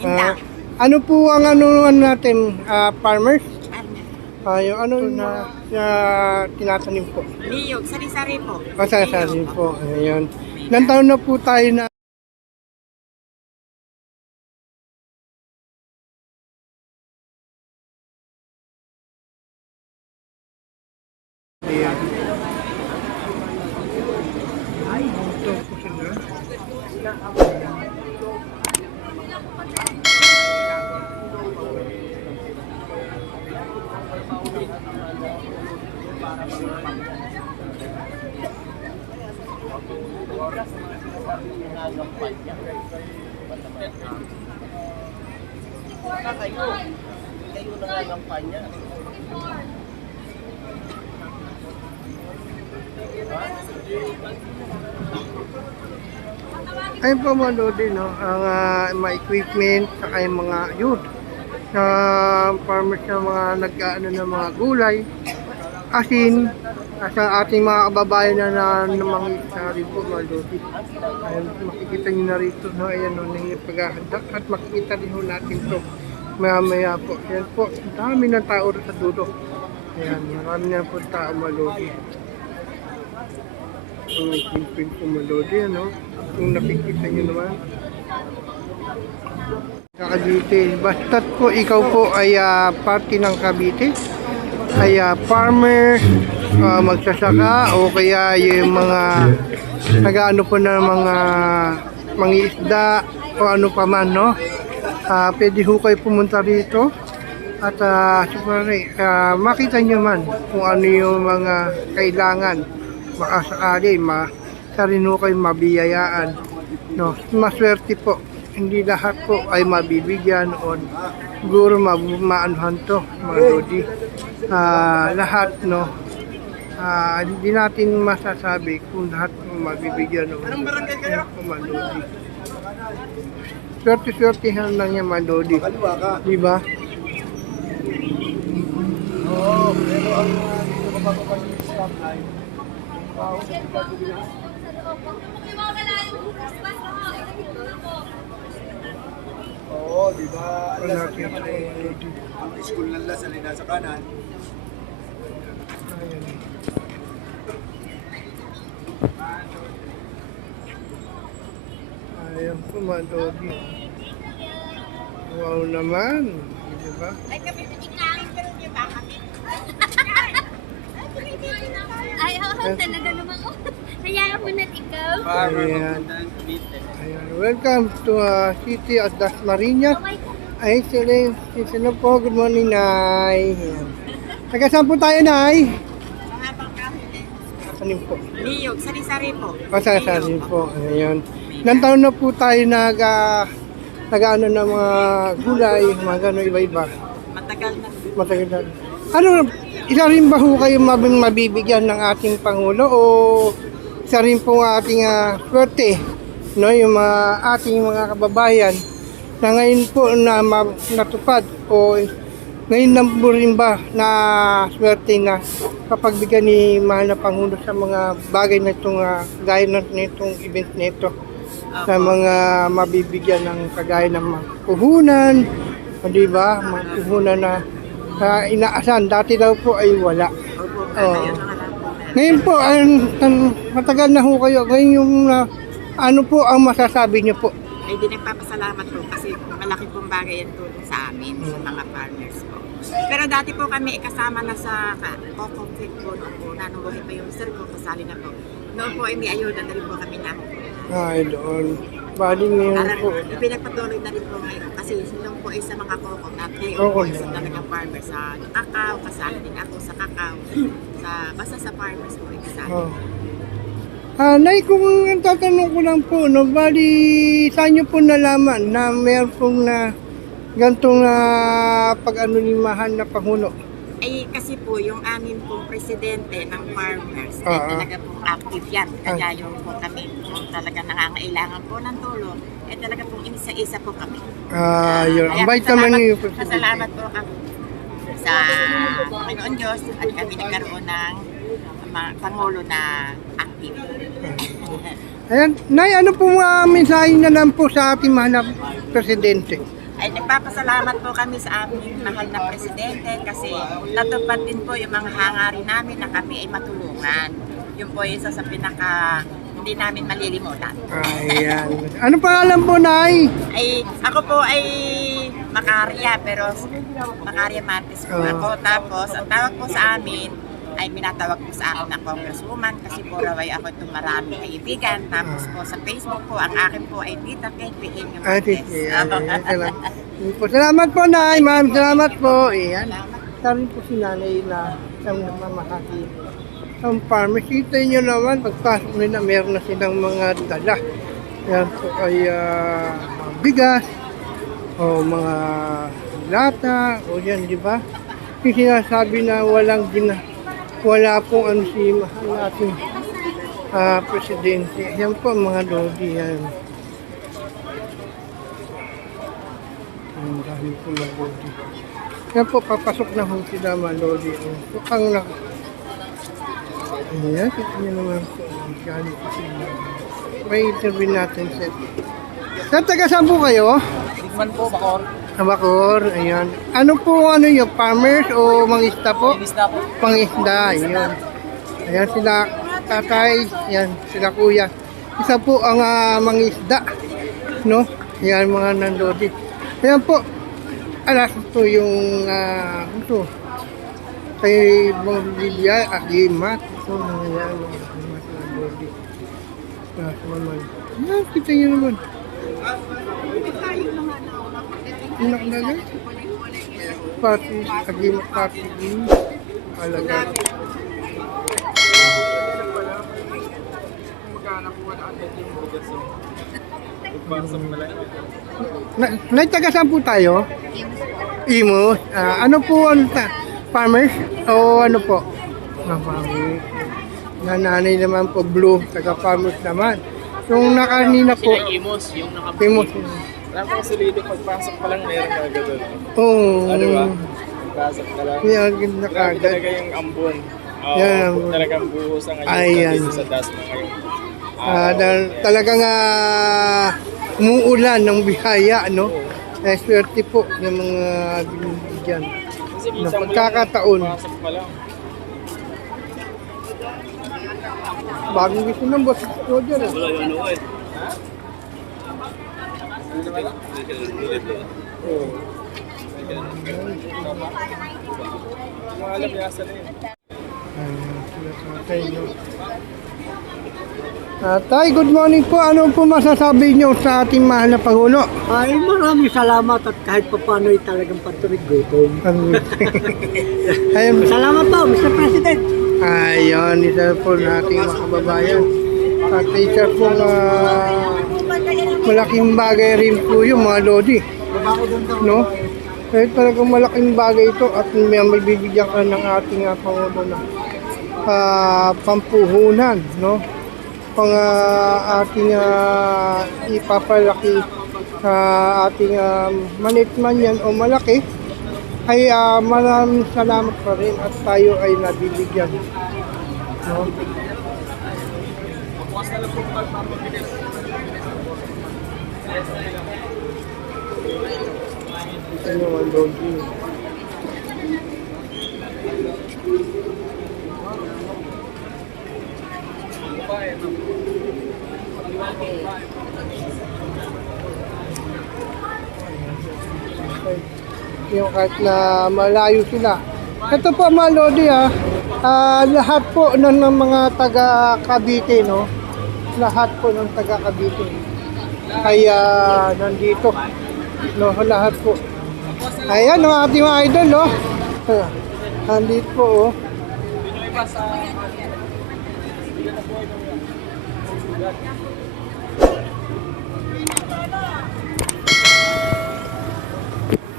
Yun lang. Ano po ang ano natin, farmers? Yung ano na tinatanim po? Niyog, sari-sari po. Masasari po. Ayun. Ilang taon na po tayo na ayan. Ito po sila. Kayo nangangampanya. Ayun po mga lodi, no? Ang mga equipment, saka yung mga youth na farmers na mga nag-ano ng mga gulay, asin, sa ating mga kababayan na namangisa rin po mga lodi. Ayun, makikita nyo na rito, no? Ayan, no, yung paghahanda at makikita rin ho natin to maya po. Ayan po, dami ng tao rin sa dulo. Ayan, marami na po tao mga lodi. Ang equipment po mga lodi, ano? Kung nakikita nyo naman. Cavite, basta't po ikaw po ay party ng Cavite, ay farmer, magsasaka, o kaya yung mga nag-ano po na mga mangisda o ano pa man, no? Pwede ho kayo pumunta rito at siyempre makita nyo man kung ano yung mga kailangan, makasakali rin ho kayo mabiyayaan, no? Maswerte po, hindi lahat po ay mabibigyan o siguro maanuhan to mga lodi. Lahat, no? Hindi natin masasabi kung lahat mabibigyan o mga lodi. Swerte-swertehan lang yan mga lodi, di ba? Oo, pero ang dito kapag stopline, oo, di ba? Ang school ng La Salina sa kanan. Ayan po mga lodi. Wow naman, di ba? Ay, kami, ikalin ka rin niyo ba kami? Ay, oo, talaga naman. Hayaan mo na ikaw. Ayan. Ayan. Welcome to City of Dasmariñas. Ay, sino po? Good morning, Nay. Ayan. Taga saan po tayo, Nay? Mga pangkahoy. Kanin po? Niyog, sari-sari po. Masasari po. Ayan. Ilang taon na po tayo nag-ano ng mga gulay, mga gano'n, iba-iba. Matagal na. Matagal na. Ano, isa rin ba ho kayo mabibigyan ng ating Pangulo o isa rin po ang ating swerte, no, yung ating mga kababayan na ngayon po na natupad o ngayon lang po rin ba na swerte na kapagbigyan ni mahal na Pangulo sa mga bagay na itong gaya nitong event nito, sa mga mabibigyan ng kagaya ng mga puhunan, di ba? Mga puhunan na inaasahan. Dati daw po ay wala. Ngayon po, matagal na ho kayo. Ngayon yung ano po ang masasabi niyo po? Ay, di nagpapasalamat po kasi malaki pong bagay ang tulong sa amin, sa mga farmers po. Pero dati po kami kasama na sa co-conflict po noon po, nung buhay pa yung mister ko, kasali na po. Noon po ay may ayuda na rin po kami na. Ay, doon. Bali ngayon po. Pinagpatuloy na rin po ngayon kasi nung po ay sa mga coconut, ngayon po ay sa talagang farmers sa kakao, kasali din ako sa kakao. Basta sa farmers po ay kasali. Nay, kung tatanong ko lang po, no, bali saan nyo po nalaman na mayroon pong gantong pag-anonimahan na Pangulo? Ay kasi po yung amin pong presidente ng farmers ay talaga pong active yan. Kaya yung po kami kung talaga nangangailangan po ng tulong, ay talaga pong isa-isa po kami. Yun. Ang bait naman niyo po. Masalamat po kami sa Panginoon Diyos at kami nagkaroon ng Pangulo na active. Ayan, Nay, ano po mga mensahe na lang po sa ating mahal na presidente? ay nagpapasalamat po kami sa aming mahal na presidente kasi natupad din po yung mga hangarin namin na kami ay matulungan. Yun po isa sa pinaka hindi namin malilimutan. Ayan. Ano pangalan po, Nay? Ay, ako po ay Macaria, pero Macaria Matis po ako. Tapos, ang tawag po sa amin ay minatawag po sa akin na congresswoman kasi po raw ay ako itong maraming kaibigan. Tapos po sa Facebook po, ang akin po ay Tita Kate Inyo Marquez. Salamat po, Nay. Ma'am, salamat po. Ayan. Sabi po si Nanay na isang namamahagi. Ang farmers, kita nyo naman, pagpasok nila, meron na silang mga dala. Yan po ay bigas, o mga lata, o yan, di ba? Yung sinasabi na wala pong ano si mahal nating presidente. Yan po mga lodi, yan. Ang dami po mga lodi. Yan po, papasok na po sila mga lodi. Mukhang na... Ayan, kita nyo naman po. Galing po sila. May interview natin, sir. Sir, taga saan po kayo? Tikman po, Bacor. Bacor, ayan. Ano po, ano yung farmers o mangisda po? Lista po. Pangisda, ayan. Ayan sila tatay, ayan sila kuya. Isa po ang mangisda, no? Ayan mga nandodi. Ayan po, alas po yung ito. Kay Bang Bibia, Agimat. Ito, ayan mga Agimat nandodi. Alas naman. Ayan, kita nyo naman. Yung nakalagay? Pati, Agimat Pati. Alaga. Taga saan po tayo? Imus. Ano po ang farmers? O ano po? Farmers. Nanay naman po blue, taga farmers naman. Yung nakanina po. Imos, yung Imus. Alam ko kasi lady, pagpasok pa lang meron ka agad doon. Oo. Ano ba? Pagpasok pa lang. Yan, Grabe nakagad. talaga yung ambon. Oo, Yan, ambon. talagang buhos ang Ayan. ngayon dito sa Dasma ngayon. Talagang umuulan ng bihaya, no? Swerte po ng mga binibigyan. Kasi Na minsan mo pagkakataon. lang, pagpasok pa lang. Bagong gusto ng boss Roger. Wala yung ano eh. Oh. Alam niya sa rin. Tay, good morning po. Ano po masasabi niyo sa ating mahal na Pangulo? Ay, maraming salamat at kahit pa paano ay talagang patuloy gutom. Ayun, Salamat po, Mr. President. ayun, isa po nating mga kababayan. At isa po malaking bagay rin po yung mga lodi. No? Kaya talagang malaking bagay ito at may bibigyan ka ng ating Pangulo na pampuhunan, no? Pang ating ipapalaki sa ating maliit man yan o malaki ay maraming salamat pa rin at tayo ay nabibigyan, no? Ito yung mga doggy. Yung kahit na malayo sila. Ito po mga lodi lahat po ng mga taga Cavite, no? Lahat po ng taga Cavite. Kaya nandito, no? Lahat po. Ayan ang ating mga idol, no? Nandito po, oh.